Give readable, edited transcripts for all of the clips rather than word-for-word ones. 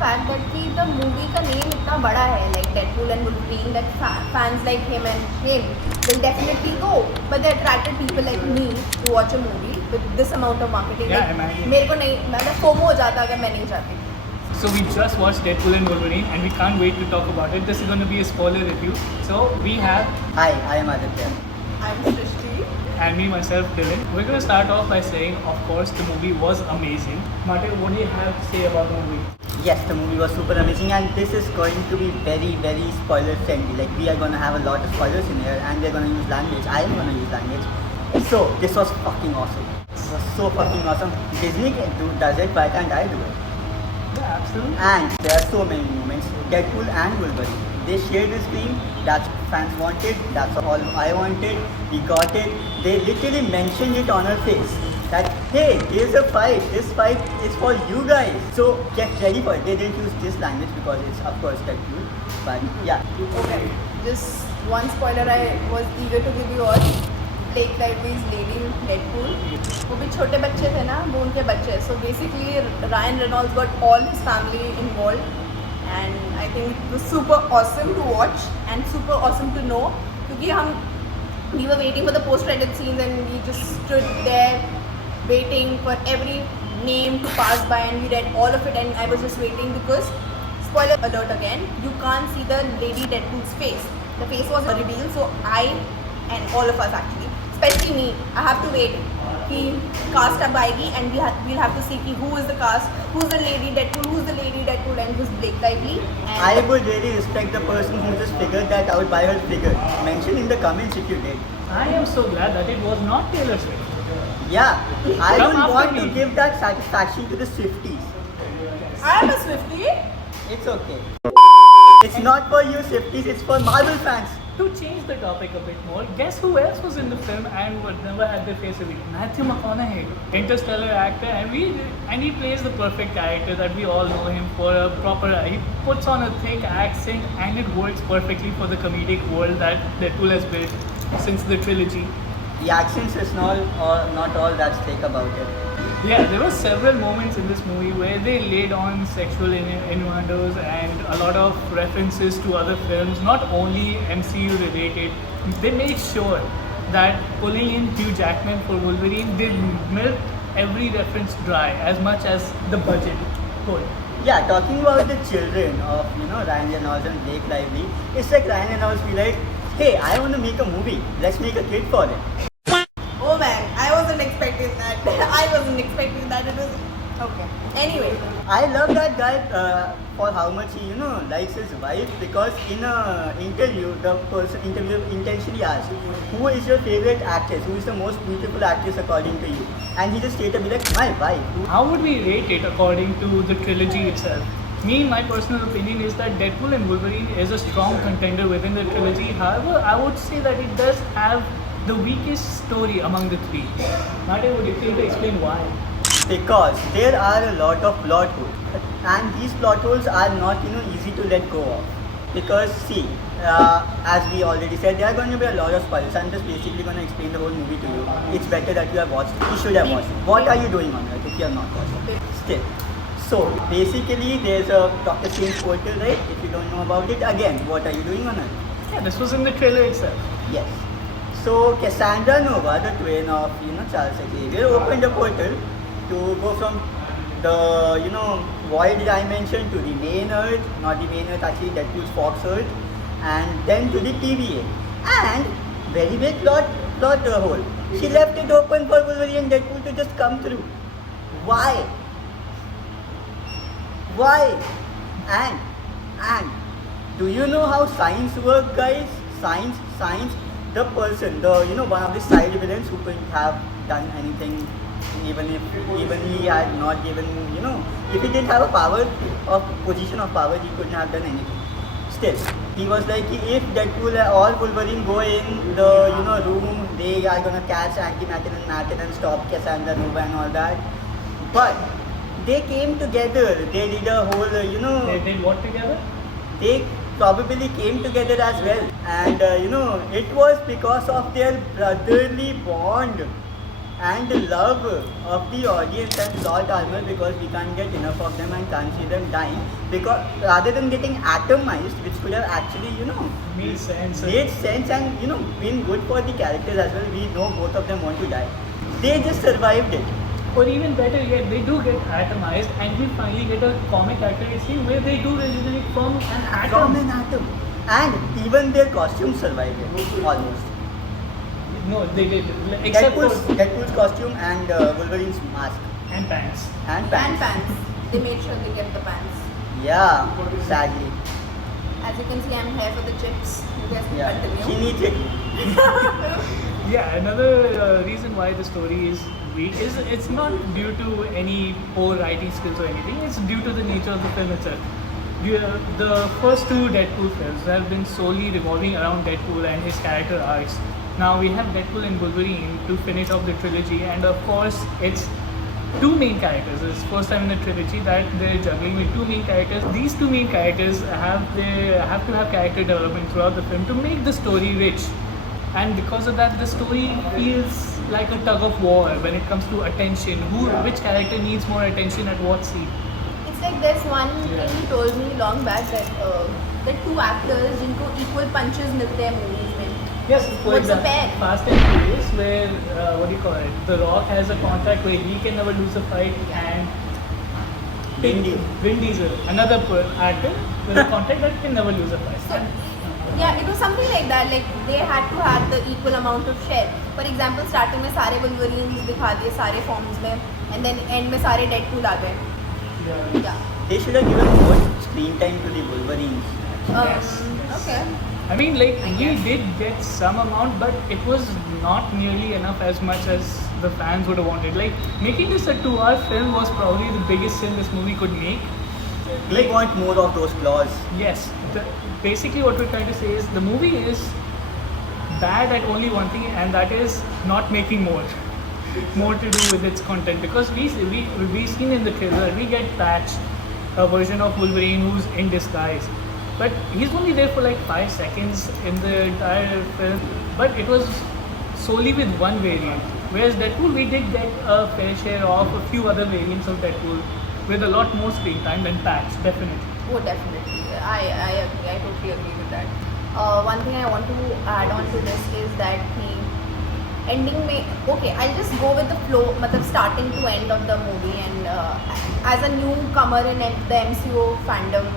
fact that the movie का name इतना बड़ा है, like Deadpool and Wolverine, that fans like him and him will definitely go. But they attracted people like me to watch a movie with this amount of marketing. Yeah, like, imagine. मेरे को नहीं, मतलब FOMO हो जाता अगर मैं नहीं जाती. So we just watched Deadpool and Wolverine and we can't wait to talk about it. This is going to be a spoiler review. So we have Hi, I am Aditya. I'm Srishti. and me myself Dylan. We're going to start off by saying, of course, the movie was amazing. Mate, what do you have to say about the movie? Yes, the movie was super amazing and this is going to be very, very spoiler friendly. Like we are going to have a lot of spoilers in here and we're going to use language. I am going to use language. So, this was fucking awesome. This was so fucking awesome. Disney does it, why can't I do it? Yeah, absolutely. And there are so many moments. Deadpool and Wolverine. They shared the screen. That's what fans wanted. That's all I wanted. We got it. They literally mentioned it on her face. That hey, here's a fight. This fight is for you guys. So get ready for it. They didn't use this language because it's of course Deadpool. But yeah. Okay, just one spoiler I was eager to give you all. Blake Lively's Lady Deadpool. वो भी छोटे बच्चे थे ना, वो उनके बच्चे. So basically Ryan Reynolds got all his family involved. And I think it was super awesome to watch and super awesome to know क्योंकि we were waiting for the post-credit scenes and we just stood there waiting for every name to pass by and we read all of it and I was just waiting because spoiler alert again, you can't see the Lady Deadpool's face. The face was revealed, so I and all of us actually, especially me, I have to wait. कि cast अब आएगी and we'll have to see कि who is the cast, who's the Lady Deadpool and who's Blake Lively. And I would really respect the person who just figured that out by her figure. Mention in the comments if you did. I am so glad that it was not Taylor Swift. Yeah, I Come don't after want me. to give that satisfaction to the Swifties. I'm a Swiftie. It's okay. It's not for you Swifties, it's for Marvel fans. To change the topic a bit more, guess who else was in the film and would never had their face revealed? Matthew McConaughey, interstellar actor, and he plays the perfect character that we all know him for. A proper, he puts on a thick accent and it works perfectly for the comedic world that Deadpool has built since the trilogy. The accents is not all that's thick about it. Yeah, there were several moments in this movie where they laid on sexual innuendos and a lot of references to other films, not only MCU related. They made sure that pulling in Hugh Jackman for Wolverine, they milked every reference dry as much as the budget could. Yeah, talking about the children of Ryan Reynolds and Blake Lively, it's like Ryan Reynolds be like, hey, I want to make a movie. Let's make a kid for it. Oh man, I wasn't expecting that. I wasn't expecting that. It was okay. Anyway, I love that guy for how much he likes his wife because in a interview the person interviewer intentionally asked, who is your favorite actress? Who is the most beautiful actress according to you? And he just stated be like, my wife. How would we rate it according to the trilogy itself? Me, my personal opinion is that Deadpool and Wolverine is a strong contender within the trilogy. However, I would say that it does have the weakest story among the three. Nate, would you care to explain why? Because there are a lot of plot holes and these plot holes are not easy to let go of. Because see, as we already said, there are going to be a lot of spoilers. I'm just basically going to explain the whole movie to you. It's better that you have watched it. You should have watched it. What are you doing on it if you have not watched it? Still. So basically there's a Doctor Strange portal, right? If you don't know about it, again, what are you doing on it? Yeah, this was in the trailer itself. Yes. So Cassandra Nova, the twin of Charles Xavier, opened a portal to go from the void dimension to the main Earth, not the main Earth, actually Deadpool's Fox Earth, and then to the TVA. And very big plot hole. She left it open for Wolverine and Deadpool to just come through. Why? And do you know how science works, guys? Science. The person, one of the side villains who couldn't have done anything, even he had not given, if he didn't have a power or position of power, he couldn't have done anything. Still, he was like, if Deadpool or Wolverine go in the room, they are gonna catch Antimatter and Matter and stop Cassandra Nova and all that. But they came together. They did a whole, They did what together? They probably came together as well, and it was because of their brotherly bond. and the love of the audience and plot armor, because we can't get enough of them and can't see them dying, because rather than getting atomized, which could have actually, Made sense. made sense and been good for the characters as well. We know both of them want to die. They just survived it. Or even better yet, they do get atomized, and we finally get a comic accurate scene where they do originate from an atom. From an atom. And even their costumes survived it, almost. No, they did. Except Deadpool's costume and Wolverine's mask. and pants. And And pants. pants. They made sure they kept the pants. Yeah, sadly. As you can see, I'm here for the chips. You guys can Yeah, continue. she needs it. Yeah, another reason why the story is weak is it's not due to any poor writing skills or anything. It's due to the nature of the film itself. The first two Deadpool films have been solely revolving around Deadpool and his character arcs. Now we have Deadpool and Wolverine to finish off the trilogy, and of course it's two main characters. It's first time in the trilogy that they're juggling with two main characters. These two main characters have to have character development throughout the film to make the story rich. And because of that, the story feels like a tug of war when it comes to attention. Which character needs more attention at what scene? It's like there's one thing you told me long back that the two actors जिनको equal punches मिलते हैं movies में. Yes, for What's the example, pair? Fast and Furious, where what do you call it? The Rock has a contract where he can never lose a fight, and Vin Diesel, another actor with a contract that can never lose a fight. So, yeah, it was something like that. Like they had to have the equal amount of share. For example, starting में सारे Wolverines दिखा दिए सारे forms में, and then end में सारे Deadpool आ गए. Yeah. Yeah. They should have given more screen time to the Wolverines. Yes. Okay. I mean, like, we did get some amount, but it was not nearly enough as much as the fans would have wanted. Like, making this a 2-hour film was probably the biggest sin this movie could make. We want more of those flaws. Yes, basically what we're trying to say is the movie is bad at only one thing, and that is not making more. More to do with its content, because we've seen in the trailer, we get Patch, a version of Wolverine who's in disguise. But he's only there for like 5 seconds in the entire film. But it was solely with one variant. Whereas Deadpool, we did get a fair share of a few other variants of Deadpool with a lot more screen time than Patch, definitely. Oh, definitely. I agree. I totally agree with that. One thing I want to add on to this is that the ending may... Okay, I'll just go with the flow, matlab starting to end of the movie, and as a newcomer in the MCU fandom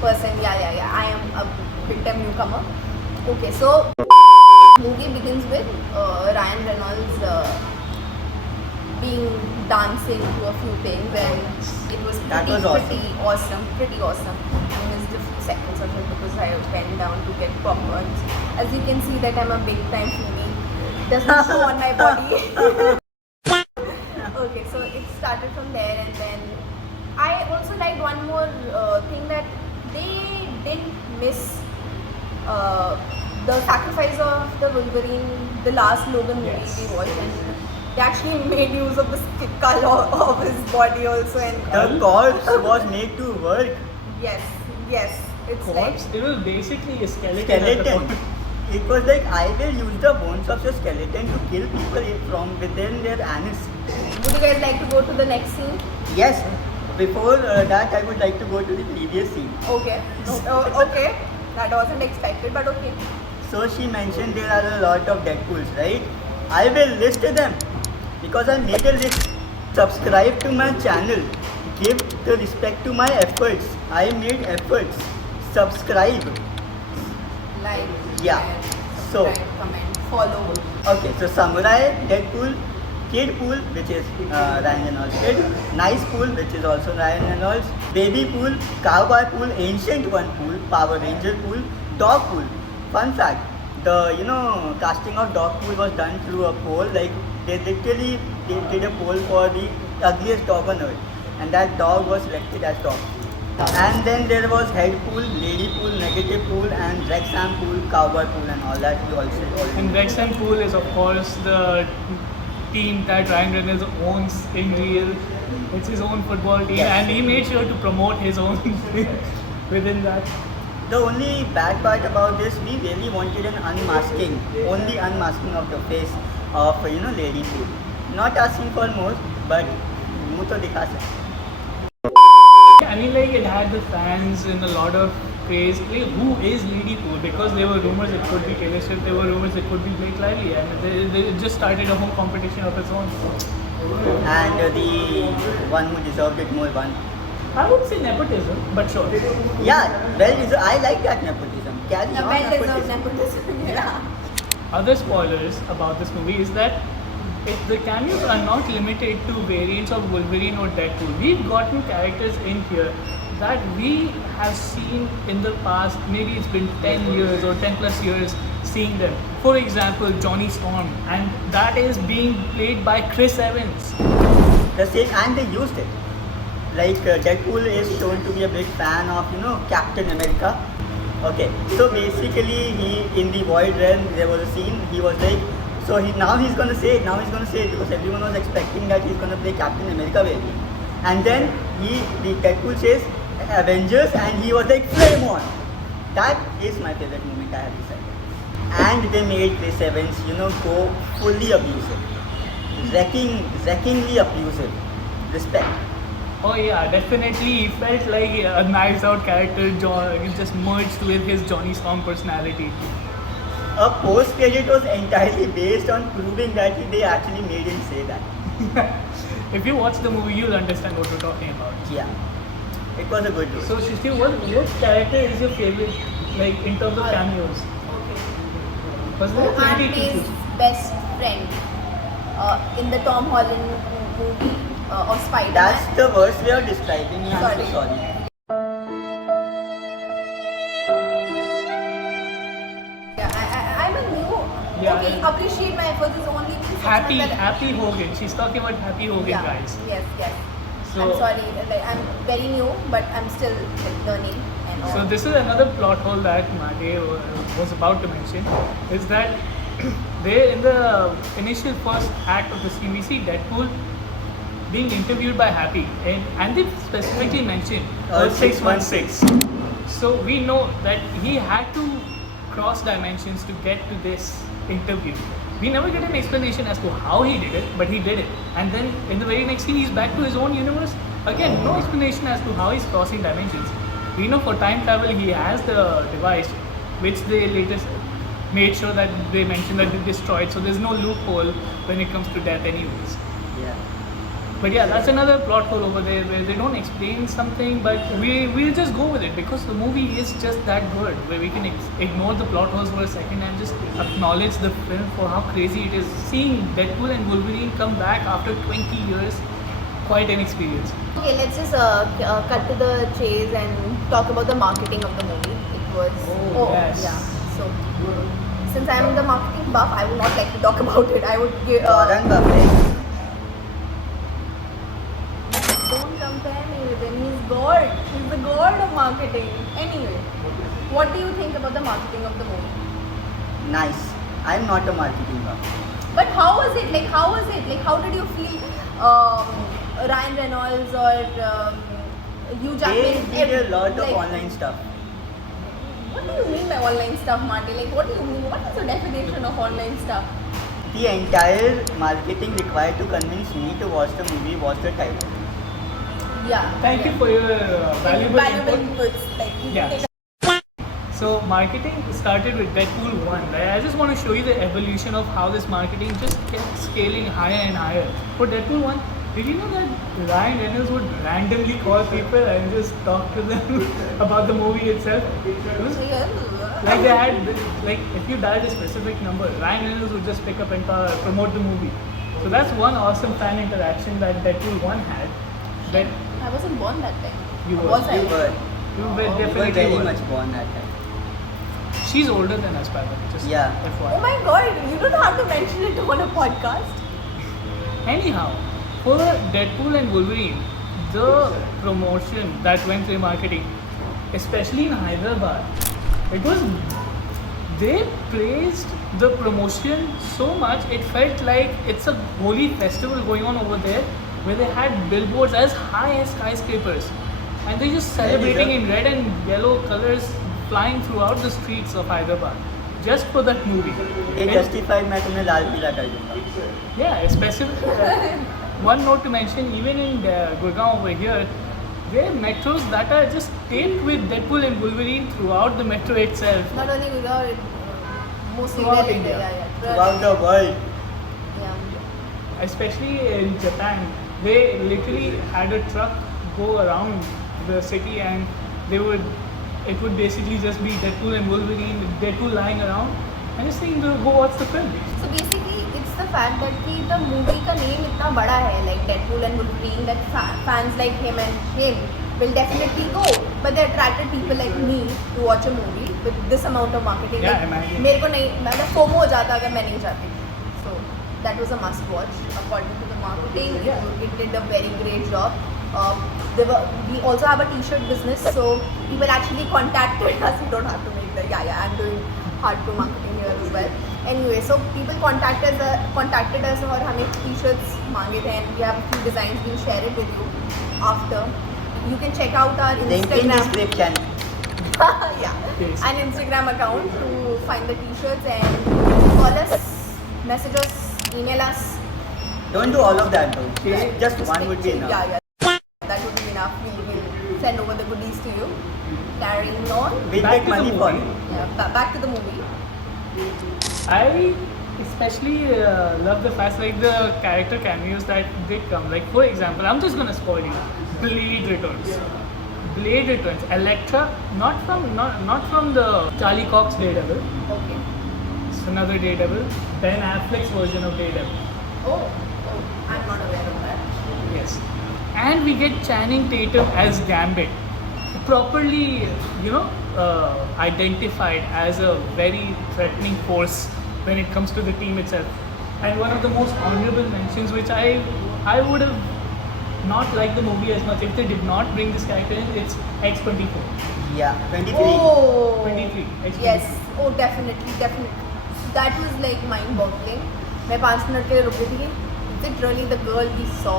person, yeah, I am a big time newcomer. Okay, so movie begins with Ryan Reynolds being dancing to a few things, and it was That was awesome. pretty awesome. I missed a few seconds of it because I went down to get popcorns. As you can see that I'm a big time foodie. Doesn't show on my body. Okay, so it started from there, and then I also liked one more thing that they didn't miss the sacrifice of the Wolverine, the last Logan movie Yes. we watched, and they actually made use of the skull of his body also, and The corpse was made to work. yes, it's Corpse, like it was basically a skeleton. at the Skeleton. point. It was like I will use the bones of your skeleton to kill people from within their anus. would you guys like to go to the next scene? Yes. Before that, I would like to go to the previous scene. Okay. Okay. That wasn't expected, but okay. So she mentioned there are a lot of Deadpools, right? I will list them because I made a list. Subscribe to my channel. Give the respect to my efforts. I made efforts. Subscribe. Like, Yeah. share, So- subscribe, comment, follow. Okay, so Samurai, Deadpool, Kid Pool, which is Ryan Reynolds Kid, Nice Pool, which is also Ryan Reynolds, Baby Pool, Cowboy Pool, Ancient One Pool, Power Ranger Pool, Dog Pool. Fun fact, the casting of Dog Pool was done through a poll. Like they did a poll for the ugliest dog on earth, and that dog was selected as dog. And then there was Head Pool, Lady Pool, Negative Pool, and Rexham Pool, Cowboy Pool, and all that we also already. And Wrexham Pool is, of course, the team that Ryan Reynolds owns in real. It's his own football team, Yes. and he made sure to promote his own within that. The only bad part about this, we really wanted an unmasking, only unmasking of the face of Lady Pool. not asking for more, but मुँह तो दिखा सकते. I mean, like it had the fans and a lot of praise. Like, who is Lady Pool? Because there were rumors it could be Taylor Swift, there were rumors it could be Blake Lively, and they just started a whole competition of its own. And the one who deserved it more won. I would say nepotism, but sure. Yeah, well, I like that nepotism. Carry The on well deserved nepotism. nepotism. Yeah. Other spoilers about this movie is that the cameos are not limited to variants of Wolverine or Deadpool. We've gotten characters in here that we have seen in the past. Maybe it's been 10 years or 10 plus years seeing them. For example, Johnny Storm, and that is being played by Chris Evans. The same, and they used it. Like Deadpool is shown to be a big fan of, Captain America. Okay, so basically he, in the Void Realm, there was a scene, he was like, now he's gonna say it because everyone was expecting that he's gonna play Captain America baby. And then the Deadpool says Avengers and he was like, flame on. That is my favorite moment, I have decided. And they made Chris Evans, go fully abusive. Wreckingly abusive. Respect. Oh yeah, definitely. He felt like a Knives Out character just merged with his Johnny Storm personality. A post-credit was entirely based on proving that they actually made him say that. If you watch the movie, you'll understand what we're talking about. Yeah. It was a good role. So Shishti, what character is your favorite, like in terms of cameos? Was there Aunt plenty to May's choose? best friend in the Tom Holland movie of Spider-Man. That's the worst way of describing me. I'm Sorry. so sorry. Yeah, I'm a new. Yeah. Okay, appreciate my efforts is only this Happy Hogan. She's talking about Happy Hogan, Yeah. guys. Yes. So- I'm sorry. Like, I'm very new, but I'm still learning and all. So this is another plot hole that Mage was about to mention, is that they, in the initial first act of the scene, we see Deadpool being interviewed by Happy, and they specifically mentioned Earth 616. So we know that he had to cross dimensions to get to this interview. We never get an explanation as to how he did it, but he did it. And then in the very next scene, he's back to his own universe. Again, no explanation as to how he's crossing dimensions. We know for time travel, he has the device, which they later made sure that they mentioned that they destroyed. So there's no loophole when it comes to death anyways. Yeah. But yeah, that's another plot hole over there where they don't explain something, but we'll just go with it because the movie is just that good, where we can ignore the plot holes for a second and just acknowledge the film for how crazy it is. Seeing Deadpool and Wolverine come back after 20 years, quite an experience. Okay, let's just cut to the chase and talk about the marketing of the movie. It was yes. yeah. So since I'm the marketing buff, I would not like to talk about it. I would give. Warren Buffett. Don't compare me with him. He's God. He's the god of marketing. Anyway, what do you think about the marketing of the movie? Nice. I'm not a marketing buff. But how was it? Like, how was it? Like, how did you feel? Ryan Reynolds or Hugh Jackman? They did a lot of like, online stuff. What do you mean by online stuff, Marty? Like, what do you mean? What is the definition of online stuff? The entire marketing required to convince me to watch the movie was the title. Yeah. Thank you for your valuable input. inputs. Like, you Yeah. can take So marketing started with Deadpool 1. Right? I just want to show you the evolution of how this marketing just kept scaling higher and higher. For Deadpool 1, did you know that Ryan Reynolds would randomly call people and just talk to them about the movie itself? It was like they had, like if you dialed a specific number, Ryan Reynolds would just pick up and promote the movie. So that's one awesome fan interaction that Deadpool 1 had. But I wasn't born that time. You were. Was I? You were. you were You were definitely very were. much born that time. She's older than us, by the way. Just Yeah. Oh FYI. my god, you don't have to mention it on a podcast. Anyhow, for Deadpool and Wolverine, the promotion that went through marketing, especially in Hyderabad, it was, they praised the promotion so much, it felt like it's a holy festival going on over there where they had billboards as high as skyscrapers and they're just celebrating in red and yellow colors flying throughout the streets of Hyderabad. just for that movie. ये And- justified मैं तुम्हें लाल पीला कर दूँगा. Yeah, especially one note to mention, even in Gurgaon over here, there are metros that are just taped with Deadpool and Wolverine throughout the metro itself. Not only Gurgaon, mostly Throughout Delhi, India. yeah. Throughout the world. Yeah. Especially in Japan, they literally had a truck go around the city and it would basically just be Deadpool and Wolverine, Deadpool lying around and just saying, go watch the film. So basically, it's the fact that कि the movie का name इतना बड़ा है, like Deadpool and Wolverine, that fans like him and him will definitely go. But they attracted people like me to watch a movie with this amount of marketing. Yeah, like, imagine. मेरे को नहीं, मतलब FOMO हो जाता अगर मैं नहीं जाती. So that was a must watch according to the marketing. It did a very great job. We also have a t-shirt business, so people actually contacted us. You don't have to make the I'm doing hardcore marketing here as well. Anyway, so people contacted us और हमें t-shirts मांगे थे, and we have a few designs. We'll share it with you after. You can check out our Link in Instagram. description. Yeah, Yes. an Instagram account to find the t-shirts and call us, message us, email us. Don't do all of that though. Okay. Just one would be enough. Yeah. That would be enough. We'll send over the goodies to you. Carrying on. We'll Back take to the money for movie. it. Yeah, back to the movie. I especially love the fact like the character cameos that did come. Like for example, I'm just gonna spoil you. Blade Returns. Blade Returns. Elektra, not from the Charlie Cox Daredevil. Okay. It's another Daredevil. Ben Affleck's version of Daredevil. Oh, I'm not aware of that. Yes. And we get Channing Tatum as Gambit. Properly, identified as a very threatening force when it comes to the team itself. And one of the most honorable mentions, which I would have not liked the movie as much if they did not bring this character in, it's X-24. Yeah, 23. Oh. 23, X-23. Yes. Oh, definitely. That was like mind-boggling. मैं 5 minute के लिए रुक गई थी. Is it really the girl we saw?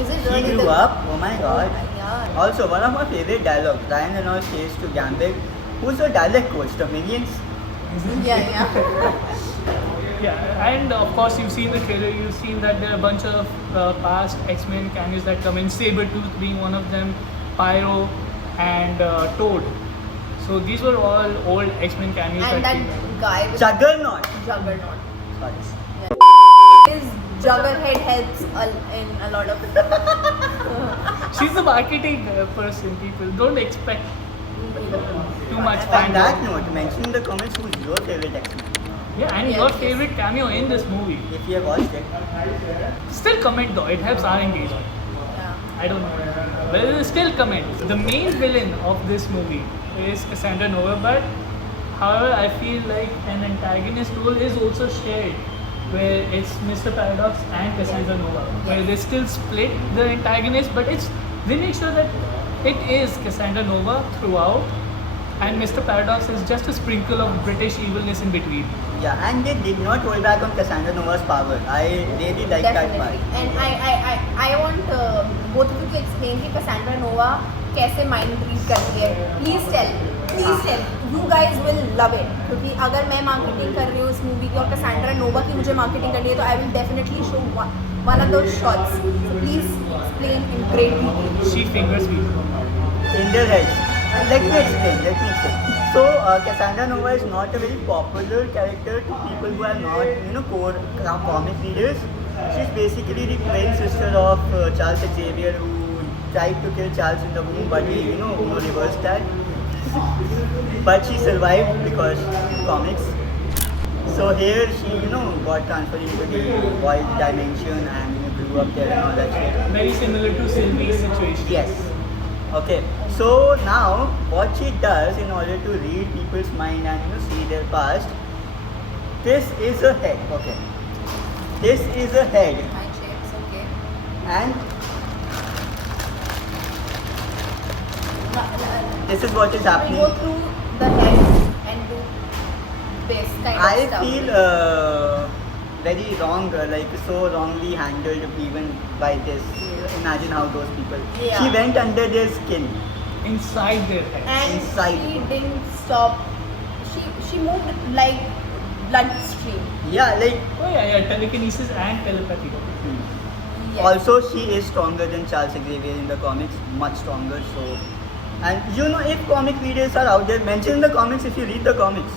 Is it He really grew the... up. Oh my god. Yeah. Also, one of my favorite dialogues, Ryan Reynolds says to Gambit, who's your dialect coach? The Minions? Yeah. Yeah, and of course you've seen the trailer, you've seen that there are a bunch of past X-Men cameos that come in, Sabretooth being one of them, Pyro and Toad. So these were all old X-Men cameos And that came in. guy with Juggernaut. Juggernaut. Sorry. His Juggerhead helps in a lot of... She's the marketing person, people. Don't expect too much On fandom. that note, mention in the comments who's your favorite X-Men. Yeah, and Yes, your yes. favorite cameo in this movie. If you have watched it. Still comment though, it helps our engagement. Yeah. I don't know. But still comment. The main villain of this movie is Cassandra Nova, but however, I feel like an antagonist role is also shared, where it's Mr. Paradox and Cassandra Nova, where they still split the antagonist, but they make sure that it is Cassandra Nova throughout, and Mr. Paradox is just a sprinkle of British evilness in between. Yeah, and they did not hold back on Cassandra Nova's power. I really like that part. Definitely. And I want both of you to explain कि Cassandra Nova कैसे mind read करती है. Please tell. You guys will love it. क्योंकि अगर मैं marketing कर रही हूँ इस movie की और Cassandra Nova की मुझे marketing करनी है तो I will definitely show one of those shots. So please explain in great detail. She fingers me. In their heads. Let me explain. So, Cassandra Nova is not a very popular character to people who are not, core comic readers. She's basically the twin sister of Charles Xavier, who tried to kill Charles in the womb, but he, reversed that. But she survived because comics. So here she, got transferred into the void dimension and grew up there and all that shit. Very similar to Sylvie's situation. Yes. Okay. So now what she does in order to read people's mind and see their past, this is a head. Okay. This is a head Mind shapes, okay. and this is what is We happening. go through the head and do this kind of I stuff. feel very wrong, like so wrongly handled even by this. Imagine how those people. Yeah. She went under their skin. Inside their head. And inside. she didn't stop. She moved like bloodstream. Yeah, like Oh yeah, telekinesis and telepathy. Yes. also she is stronger than Charles Xavier in the comics, much stronger. So, and you know, if comic readers are out there, mention in the comments if you read the comics.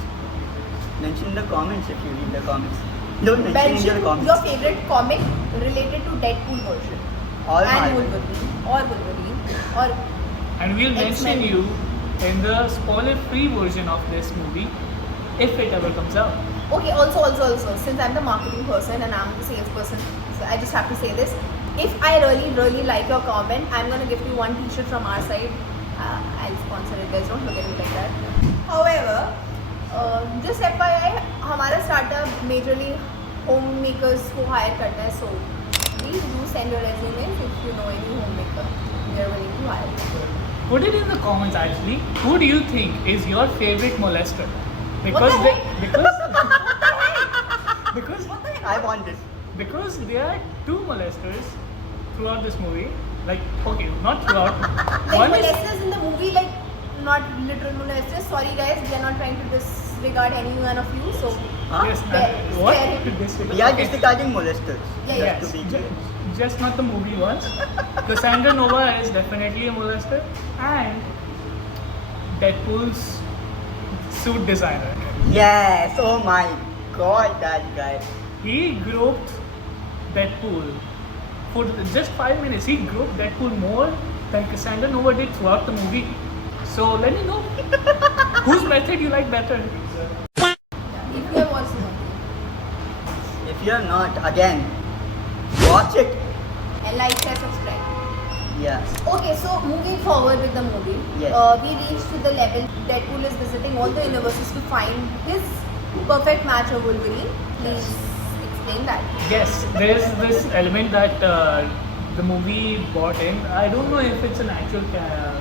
Mention in the comments if you read the comics. Don't mention in your Mention comments. your favorite comic related to Deadpool version. All my- and Wolverine. Or And we'll mention X-Men. you in the spoiler-free version of this movie if it ever comes out. okay, also, since I'm the marketing person and I'm the salesperson, so I just have to say this. If I really like your comment, I'm gonna give you one t-shirt from our side. I'll sponsor it, guys, don't look at me like that. However, just FYI, हमारा startup majorly homemakers को hire करता है, so please do send your resumes if you know any homemaker. We are willing to hire. Put it in the comments actually. Who do you think is your favorite molester? What the heck? Because I want this. because there are two molesters throughout this movie. Like, okay, not throughout. Like One is molesters in the movie, like not literal molesters. Sorry guys, we are not trying to disregard any one of you. So Huh? yes, Spare- what? spare him. We are Okay. disregarding molesters. Yeah, Yes, Just to be clear. just not the movie ones. Cassandra Nova is definitely a molester, and Deadpool's suit designer. Yes. Oh my God, that guy. He groped Deadpool for just 5 minutes. He groped Deadpool more than Cassandra Nova did throughout the movie. So let me know whose method you like better. if you have watched the movie If you're not, again, watch it. and like, share, subscribe. Yeah. Okay, so moving forward with the movie, Yes. we reached to the level Deadpool is visiting all the universes to find his perfect match of Wolverine. Please explain that. Yes, there is this element that the movie brought in. I don't know if it's an actual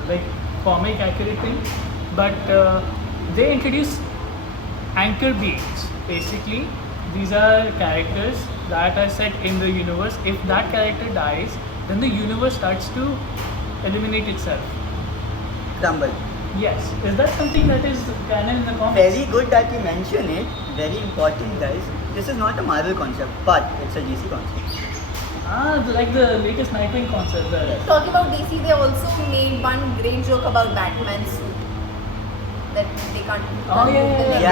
like comic accurate thing, but they introduce anchor beings. Basically, these are characters that are set in the universe. If that character dies, then the universe starts to eliminate itself. Crumble. Yes, is that something that is canon in the comics? Very good that you mention it. Very important, guys. This is not a Marvel concept, but it's a DC concept. Like the latest Nightwing concept. Talking about DC, they also made one great joke about Batman's suit. That they can't. Oh yeah, move the leg.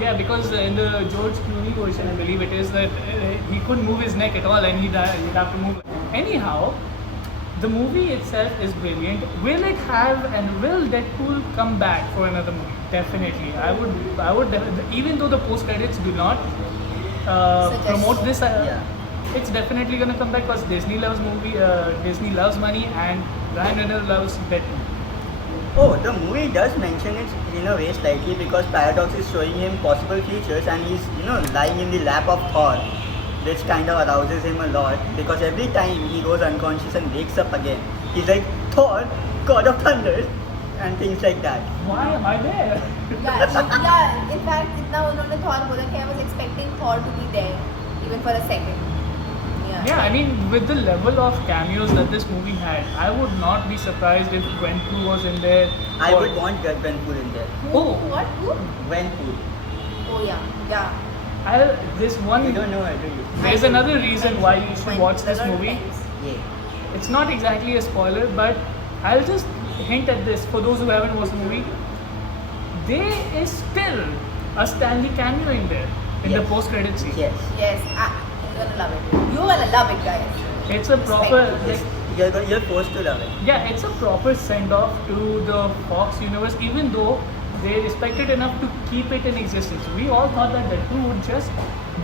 Yeah. Because in the George Clooney version, I believe it is that he couldn't move his neck at all, and he'd have to move. Anyhow, the movie itself is brilliant. Will it have and will Deadpool come back for another movie? Definitely. I would. Even though the post credits do not Suggest. promote this, Yeah. it's definitely gonna come back because Disney loves Disney loves money, and Ryan Reynolds loves Deadpool. Oh, the movie does mention it in a way slightly because Paradox is showing him possible futures and he's, lying in the lap of Thor, which kind of arouses him a lot because every time he goes unconscious and wakes up again, he's like, Thor, God of Thunder, and things like that. Why am I there? Yeah. In fact, इतना उन्होंने Thor बोला कि I was expecting Thor to be there, even for a second. Yeah, I mean, with the level of cameos that this movie had, I would not be surprised if Gwenpool was in there. I or- would want Gwenpool in there. Who? Oh. What? Who? Gwenpool. Oh yeah. This one. You don't know her, do you? There's another reason why you should watch this There are movie. times. Yeah. It's not exactly a spoiler, but I'll just hint at this for those who haven't watched the movie. There is still a Stanley cameo in there in the Yes. post-credit scene. Yes. Yes, you're gonna love it. You're gonna love it, guys. It's a proper, Respect. like, You're forced to love it. yeah, it's a proper send-off to the Fox universe, even though they respected enough to keep it in existence. We all thought that Deadpool would just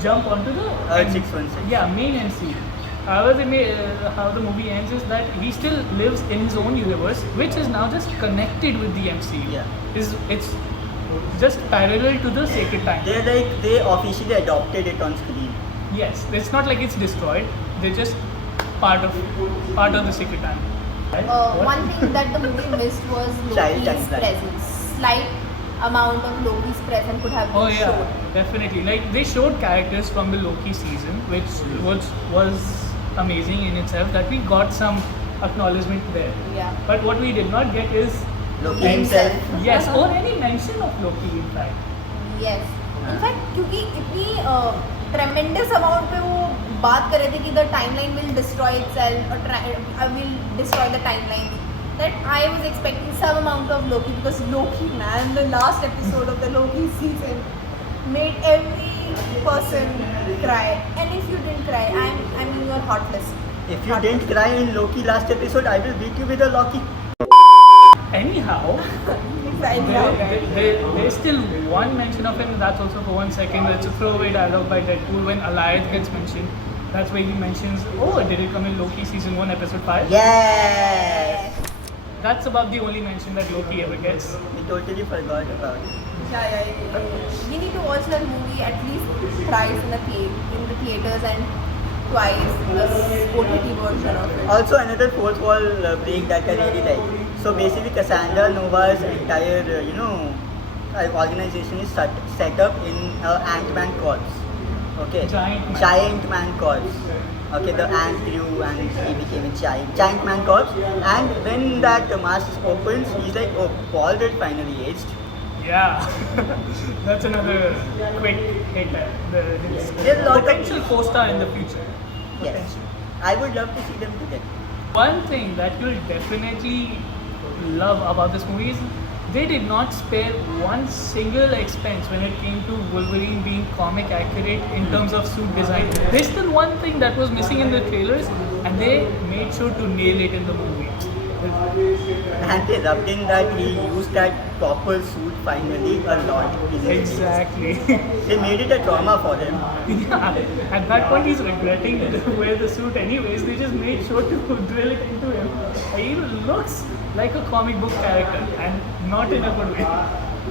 jump onto the Earth 616. Yeah, main MCU. However, how the movie ends is that he still lives in his own universe, which is now just connected with the MCU. Yeah. It's just parallel to the Sacred Time. They officially adopted it on screen. Yes, it's not like it's destroyed. They're just part of the Sacred Time. Right? What? One thing that the movie missed was Child Loki's timeline. presence. Slight amount of Loki's presence could have been Oh yeah, shown. definitely. Like they showed characters from the Loki season, which was amazing in itself. That we got some acknowledgement there. Yeah. But what we did not get is Loki himself. Yes, or any mention of Loki in fact. Yes. In fact क्योंकि इतनी ट्रेमेंडस amount पे वो बात कर रहे थे कि the timeline will destroy itself और will destroy the timeline that I was expecting some amount of Loki because Loki man the last episode of the Loki season made every person cry and if you didn't cry I mean you're heartless If you didn't cry in Loki last episode, I will beat you with a Loki. Anyhow, there's still one mention of him, that's also for 1 second. It's a throwaway dialogue by Deadpool when Alliance gets mentioned. That's where he mentions, oh, did it come in Loki season 1, episode 5? Yes! That's about the only mention that Loki ever gets. We totally forgot about it. You need to watch that movie at least thrice in the theaters and twice in the OTT version of it. Also, another fourth wall break that I really like. So basically, Cassandra Nova's entire, organization is set up in Ant-Man corps. Okay. Giant Man corps. Okay, the ant grew and he became a giant man corps. And when that mask opens, he's like, oh, Paul Rudd finally aged. Yeah, that's another quick hit. His There's a lot of- potential co-star in the future. Yes. Potential. I would love to see them together. One thing that you'll definitely love about this movie is they did not spare one single expense when it came to Wolverine being comic accurate in terms of suit design. There's still one thing that was missing in the trailers, and they made sure to nail it in the movie. And they rubbed in that he used that proper suit finally a lot. In his Exactly. scenes. They made it a trauma for him. Yeah. At that point, he's regretting to wear the suit anyways. They just made sure to drill it into him. He looks like a comic book character, and not in a good way.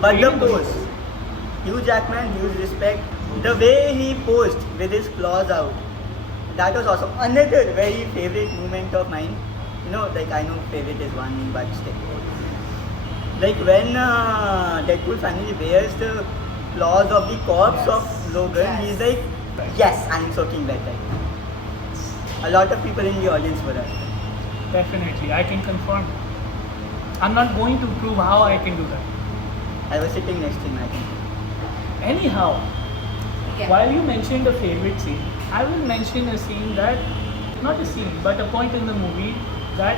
But the Even though- pose, Hugh Jackman, huge respect. The way he posed with his claws out, that was awesome. Another very favorite moment of mine. I know favorite is one, but still. Like when Deadpool finally wears the claws of the corpse of Logan, Yes. he's like, yes, I'm soaking wet right now. A lot of people in the audience were that. Definitely, I can confirm. I'm not going to prove how I can do that. I was sitting next to him, I think. Anyhow, Yeah. while you mentioned a favorite scene, I will mention a scene that, not a scene, but a point in the movie that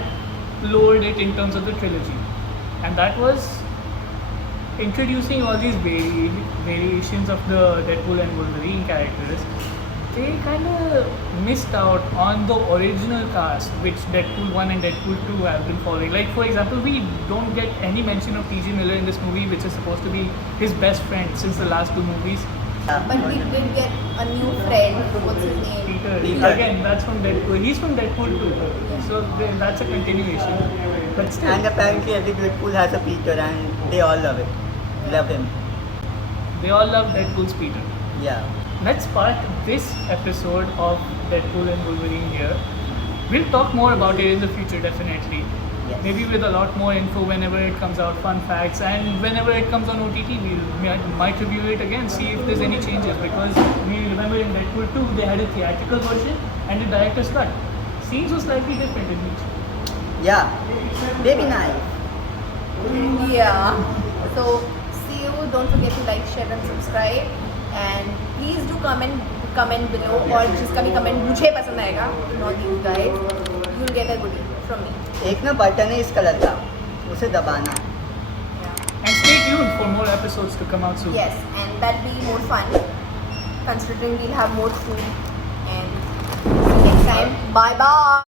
lowered it in terms of the trilogy. And that was introducing all these variations of the Deadpool and Wolverine characters. They kind of missed out on the original cast, which Deadpool 1 and Deadpool 2 have been following. Like, for example, we don't get any mention of T.J. Miller in this movie, which is supposed to be his best friend since the last two movies. But we did get a new friend. What's his name? Peter. Again, that's from Deadpool. He's from Deadpool 2. So that's a continuation. But still, And apparently every Deadpool has a Peter and they all love it. Love him. they all love Deadpool's Peter. Yeah. Let's part this episode of Deadpool and Wolverine here. We'll talk more about it in the future, definitely. Yes. Maybe with a lot more info whenever it comes out, fun facts, and whenever it comes on OTT, we might review it again, see if there's any changes. Because we remember in Deadpool 2, they had a theatrical version and a director's cut. Scenes were slightly different in each. Yeah. Baby knife. Yeah. So see you. Don't forget to like, share, and subscribe. And please do comment below. और जिसका भी comment मुझे पसंद आएगा, not these guys, you'll get a goodie from me. एक ना button है इस कलर का, उसे दबाना है. And stay tuned for more episodes to come out soon. Yes, and that'll be more fun. Considering we'll have more food. And see you next time. Bye bye.